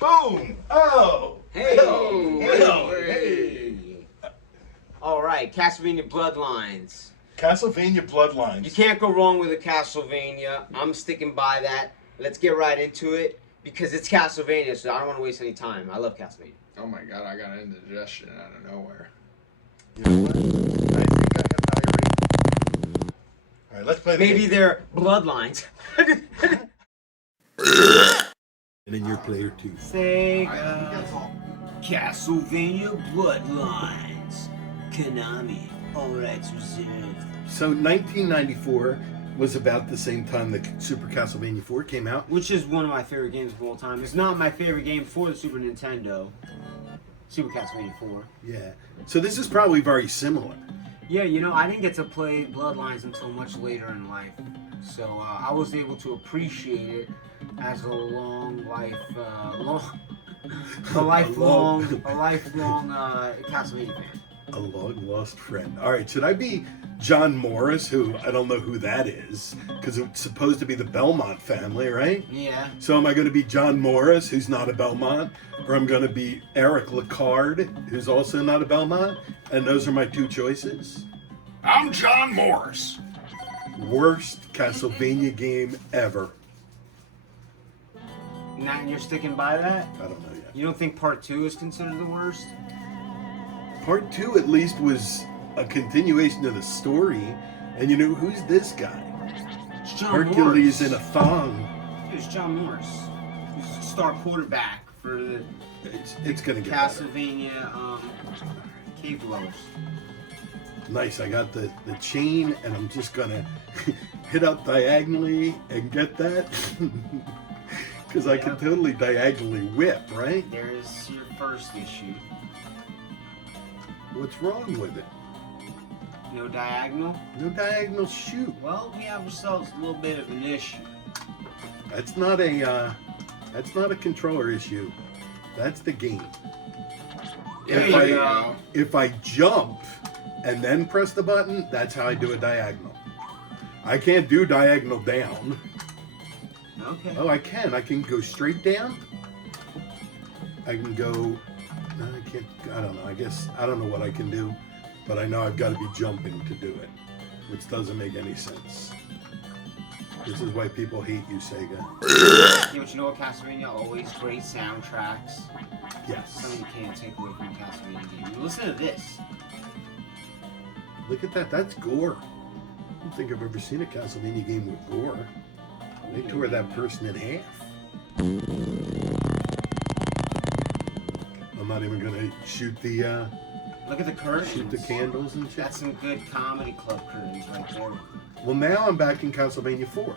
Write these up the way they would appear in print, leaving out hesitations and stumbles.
Boom! Oh! Hey! Hey! Alright, Castlevania Bloodlines. Castlevania Bloodlines. You can't go wrong with a Castlevania. I'm sticking by that. Let's get right into it because it's Castlevania, so I don't want to waste any time. I love Castlevania. Oh my god, I got an indigestion out of nowhere. You know what? I think I got diarrhea. Alright, let's play the Maybe game. they're Bloodlines. And then your player 2. SEGA Castlevania Bloodlines. Konami. All rights reserved. So 1994 was about the same time that Super Castlevania 4 came out. Which is one of my favorite games of all time. It's not my favorite game for the Super Nintendo. Super Castlevania 4. Yeah. So this is probably very similar. Yeah, you know, I didn't get to play Bloodlines until much later in life. So I was able to appreciate it as a lifelong Castlevania fan. A long lost friend. All right, should I be John Morris, who I don't know who that is, because it's supposed to be the Belmont family, right? Yeah. So am I going to be John Morris, who's not a Belmont, or I'm going to be Eric Lecard, who's also not a Belmont? And those are my two choices. I'm John Morris. Worst Castlevania game ever. Now you're sticking by that? I don't know yet. You don't think Part 2 is considered the worst? Part 2 at least was a continuation of the story. And you know, who's this guy? It's John Hercules Morris. in a thong. It's John Morris. He's a star quarterback for the It's going to get better. Castlevania Cave Dwellers. Nice, I got the chain, and I'm just going to hit up diagonally and get that. Because I can totally diagonally whip, right? There's your first issue. What's wrong with it? No diagonal? No diagonal shoot. Well, we have ourselves a little bit of an issue. That's not a controller issue. That's the game. There you go. If I jump and then press the button, that's how I do a diagonal. I can't do diagonal down. Okay. Oh, I can. I can go straight down. I can go. No, I can't. I don't know. I guess I don't know what I can do, but I know I've got to be jumping to do it, which doesn't make any sense. This is why people hate you, Sega. Yeah, but you know what, Castlevania always great soundtracks. Yes. Something you can't take away from a Castlevania game. Listen to this. Look at that. That's gore. I don't think I've ever seen a Castlevania game with gore. They tore that person in half. I'm not even gonna shoot the Look at the curtains. shoot the candles and shit. That's some good comedy club curtains right there. Well, now I'm back in Castlevania 4.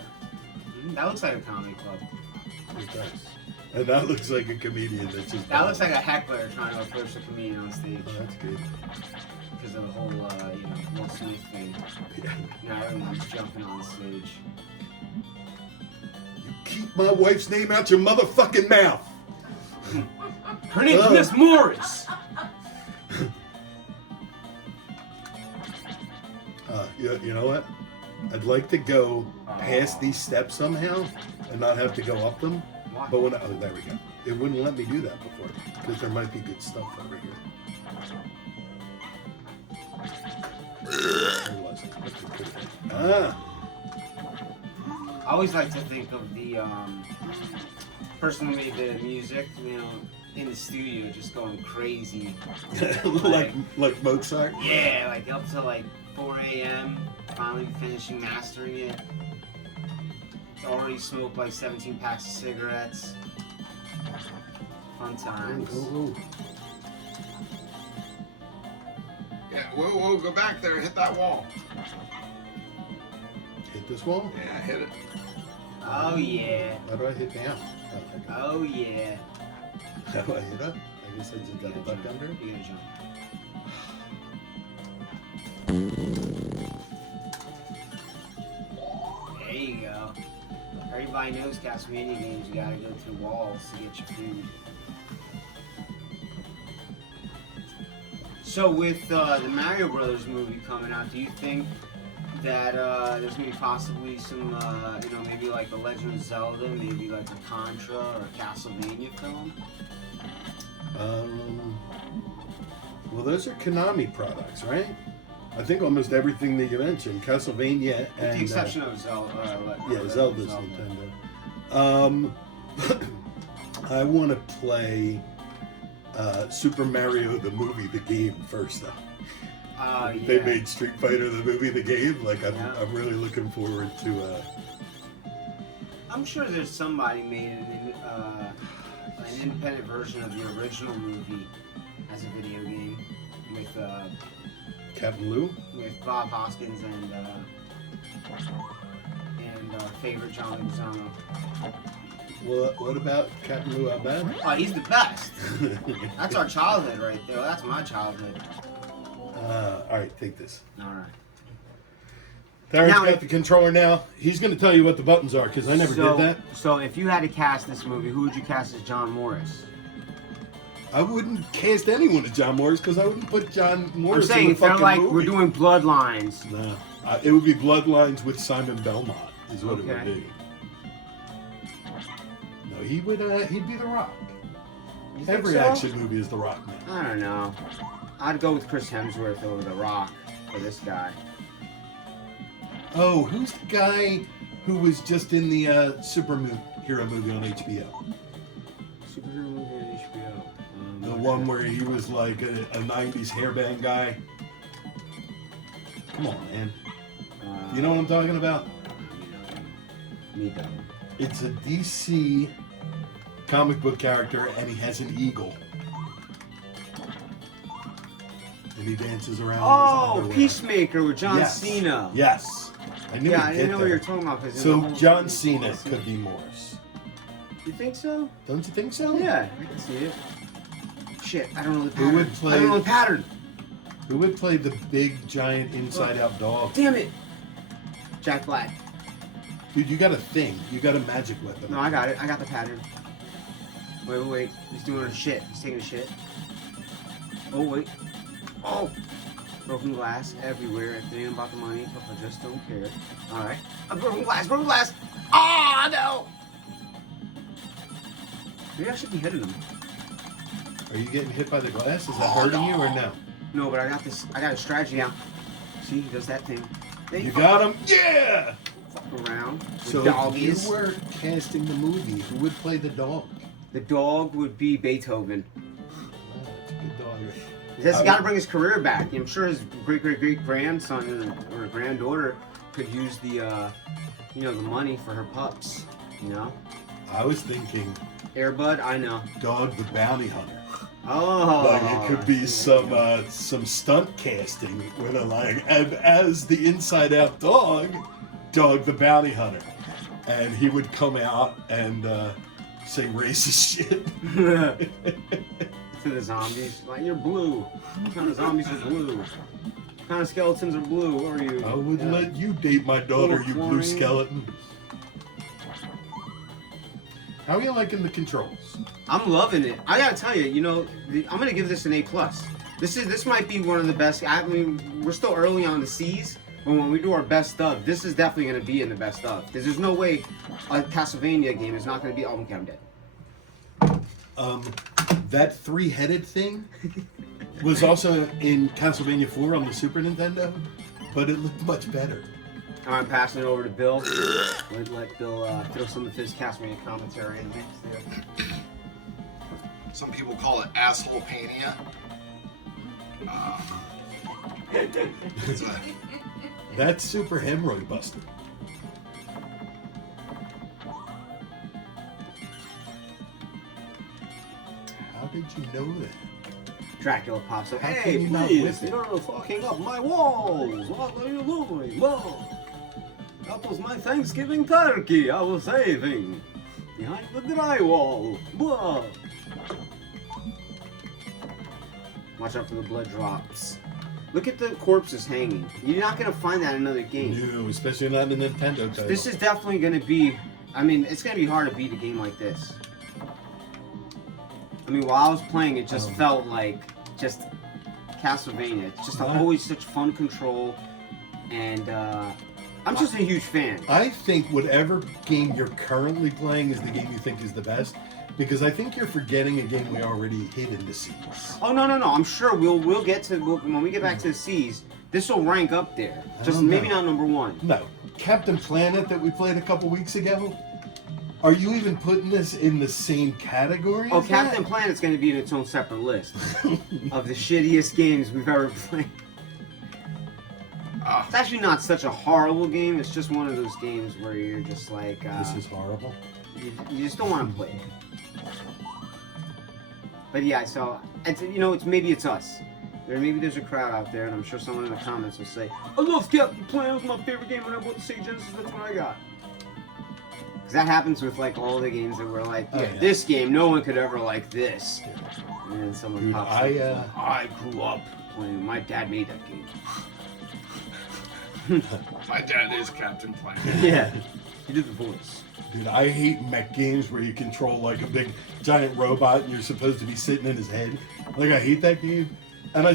That looks like a comedy club. It does. And that looks like a comedian that's just. That looks like a heckler trying to approach a comedian on stage. Oh, that's good. Because of the whole, Will Smith thing. Yeah. Now everyone's jumping on stage. You keep my wife's name out your motherfucking mouth. Her name's Miss Morris. You know what? I'd like to go past these steps somehow and not have to go up them. Why? But when oh, there we go. It wouldn't let me do that before because there might be good stuff over here. There wasn't. That's a good thing. Ah, I always like to think of the person who made the music, in the studio just going crazy. like Mozart. Yeah, like up to like 4 a.m. finally finishing mastering it. It's already smoked like 17 packs of cigarettes. Fun times. Ooh. Yeah, whoa, go back there, hit that wall. Hit this wall? Yeah, hit it. Oh yeah. How do I hit down? Oh yeah. How do I hit up? I guess I just got to duck under. You gotta jump. There you go. Everybody everybody knows Castlevania games, you gotta go through walls to get your food. So with the Mario Brothers movie coming out, do you think that there's gonna be possibly some, maybe like a Legend of Zelda, maybe like a Contra or a Castlevania film? Well, those are Konami products, right? I think almost everything that you mentioned, Castlevania and... With the exception of Zelda. Zelda's Nintendo. I want to play Super Mario the movie, the game first, though. They made Street Fighter the movie, the game. Like, I'm really looking forward to... I'm sure there's somebody made an independent version of the original movie as a video game with Captain Lou? With Bob Hoskins and favorite John Leguizamo. Well, what about Captain Lou Albano? Oh, he's the best. That's our childhood right there. That's my childhood. All right, take this. All right. Darren's got the controller now. He's going to tell you what the buttons are, because I never did that. So if you had to cast this movie, who would you cast as John Morris? I wouldn't cast anyone as John Morris, because I wouldn't put John Morris I'm saying in the fucking like movie. we're doing Bloodlines. No. It would be Bloodlines with Simon Belmont, is what it would be. No, he'd be The Rock. Every action movie is The Rock now. I don't know. I'd go with Chris Hemsworth over The Rock for this guy. Oh, who's the guy who was just in the superhero movie on HBO? Superhero movie on HBO. The one where he was like a 90s hairband guy. Come on, man. You know what I'm talking about? Me don't. It's a DC comic book character, and he has an eagle. And he dances around. Oh, Peacemaker with John Cena. Yes. I knew I didn't know what you were talking about. So John Cena could be Morris. You think so? Don't you think so? Yeah, I can see it. Shit, I don't know the pattern. Who would play? I don't know the pattern. Who would play the big, giant, inside-out dog? Damn it! Jack Black. Dude, you got a thing. You got a magic weapon. No, I got it. I got the pattern. Wait. He's doing a shit. He's taking a shit. Oh, wait. Oh! Broken glass everywhere. If they ain't about the money, I just don't care. Alright. Broken glass! Ah, no! Maybe I should be hitting him. Are you getting hit by the glass? Is that hurting you or no? No, but I got this. I got a strategy now. See, he does that thing. You got him? Yeah! Fuck around. So if you were casting the movie, who would play the dog? The dog would be Beethoven. Oh, that's a good dog. He's got to bring his career back. I'm sure his great-great-great-grandson or granddaughter could use the, the money for her pups. You know. I was thinking. Air Bud, I know. Dog the Bounty Hunter. Oh. Like it could be some stunt casting with a like, and as the inside-out dog the Bounty Hunter, and he would come out and say racist shit. To the zombies, like, you're blue. What kind of zombies are blue? What kind of skeletons are blue? What are you? I wouldn't let you date my daughter, you blue skeleton. How are you liking the controls? I'm loving it. I gotta tell you, I'm gonna give this an A+. This might be one of the best. I mean, we're still early on the C's, but when we do our best of, this is definitely gonna be in the best of. Because there's no way a Castlevania game is not gonna be. Oh, okay, I'm dead. That three-headed thing was also in Castlevania 4 on the Super Nintendo, but it looked much better. I'm passing it over to Bill. Let Bill throw some of his Castlevania commentary in there. Some people call it asshole pania. That's super hemorrhoid buster. How did you know that? Dracula pops up. How Hey, can you not please, whip it? you're fucking up my walls. What are you doing? Whoa. That was my Thanksgiving turkey I was saving. Behind the drywall. Whoa. Watch out for the blood drops. Look at the corpses hanging. You're not going to find that in another game. No, especially not in a Nintendo title. This is definitely going to be I mean, it's gonna be hard to beat a game like this. I mean, while I was playing, it just felt like just Castlevania. It's just always such fun control, and I'm just a huge fan. I think whatever game you're currently playing is the game you think is the best, because I think you're forgetting a game we already hit in the Seas. Oh no! I'm sure we'll get to when we get back to the Seas. This will rank up there. Just don't maybe know. not number 1. No, Captain Planet that we played a couple weeks ago. Are you even putting this in the same category? Oh, as Captain that? Planet's going to be in its own separate list of the shittiest games we've ever played. It's actually not such a horrible game. It's just one of those games where you're just like, This is horrible. you just don't want to play it. But yeah, so it's maybe it's us. Maybe there's a crowd out there, and I'm sure someone in the comments will say, "I love Captain Planet. It was my favorite game when I bought the SEGA Genesis. That's what I got." Because that happens with like all the games that we're like, this game, no one could ever like this. And then someone pops up. I grew up playing. My dad made that game. My dad is Captain Planet. Yeah, he did the voice. Dude, I hate mech games where you control like a big giant robot and you're supposed to be sitting in his head. Like, I hate that game. And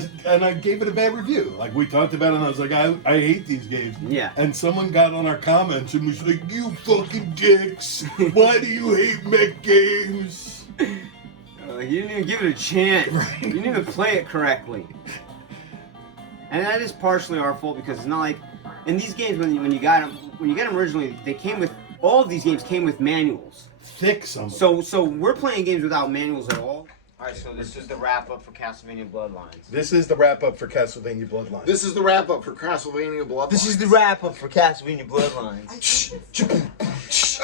I gave it a bad review. Like, we talked about it and I was like, I hate these games. Yeah. And someone got on our comments and was like, "You fucking dicks. Why do you hate mech games?" You didn't even give it a chance. Right. You didn't even play it correctly. And that is partially our fault, because it's not like in these games when you get them originally, they came with all of these games came with manuals. Thick some of them. So we're playing games without manuals at all. All right, so this is the wrap up for Castlevania Bloodlines. This is the wrap up for Castlevania Bloodlines. This is the wrap up for Castlevania Bloodlines. This is the wrap up for Castlevania Bloodlines.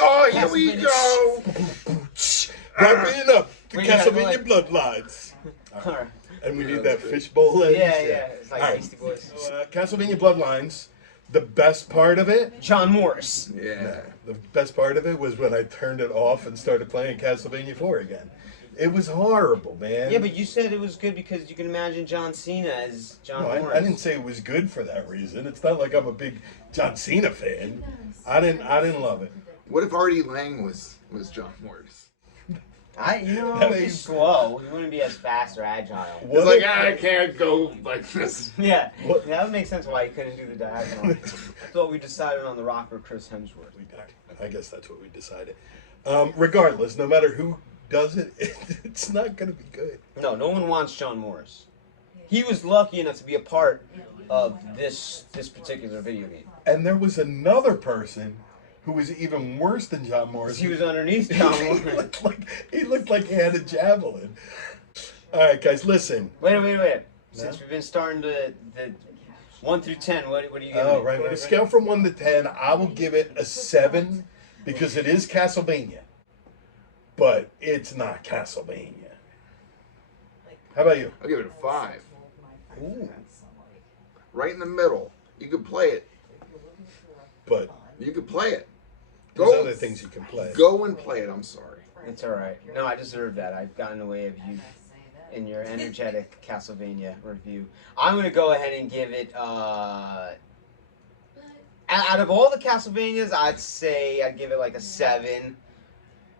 Oh, here we go. Wrapping up the Wait, you gotta go Castlevania Bloodlines. All right. And we need that fishbowl lens. Yeah. It's like All right. Beastie Boys. Castlevania Bloodlines, the best part of it, John Morris. Yeah. the best part of it was when I turned it off and started playing Castlevania 4 again. It was horrible, man. Yeah, but you said it was good because you can imagine John Cena as John No, Morris. I didn't say it was good for that reason. It's not like I'm a big John Cena fan. I didn't love it. What if Artie Lang was John Morris? He's slow. He wouldn't be as fast or agile. It's like, I can't go like this. Yeah, What? that would make sense why he couldn't do the diagonal. That's what we decided on The Rock or Chris Hemsworth. I guess that's what we decided. Regardless, no matter who does it, it's not going to be good. No one wants John Morris. He was lucky enough to be a part of this particular video game. And there was another person who was even worse than John Morris. He was underneath John he Morris. looked like he had a javelin. All right, guys, listen. Wait. Since we've been starting the 1 through 10, what are you giving? Oh, right. On a scale from 1 to 10, I will give it a 7 because it is Castlevania. But it's not Castlevania. How about you? I'll give it a 5. Ooh. Right in the middle. You could play it. But You could play it. there's other things you can play. Go and play it. I'm sorry. It's alright. No, I deserve that. I've gotten in the way of you in your energetic Castlevania review. I'm going to go ahead and give it, out of all the Castlevanias, I'd say I'd give it like a 7.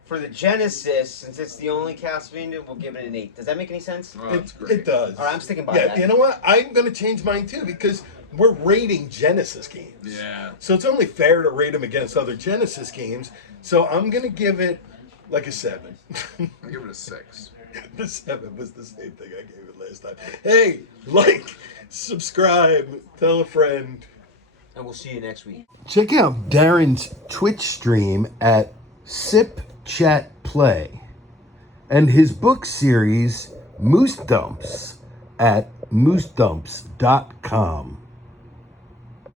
For the Genesis, since it's the only Castlevania, we'll give it an 8. Does that make any sense? Oh, that's great. It does. Alright, I'm sticking by Yeah, that. you know what? I'm going to change mine too because we're rating Genesis games. Yeah. So it's only fair to rate them against other Genesis games. So I'm going to give it like a 7. I'll give it a 6. The 7 was the same thing I gave it last time. Hey, like, subscribe, tell a friend. And we'll see you next week. Check out Darin's Twitch stream at Sip Chat Play and his book series Moose Dumps at moosedumps.com.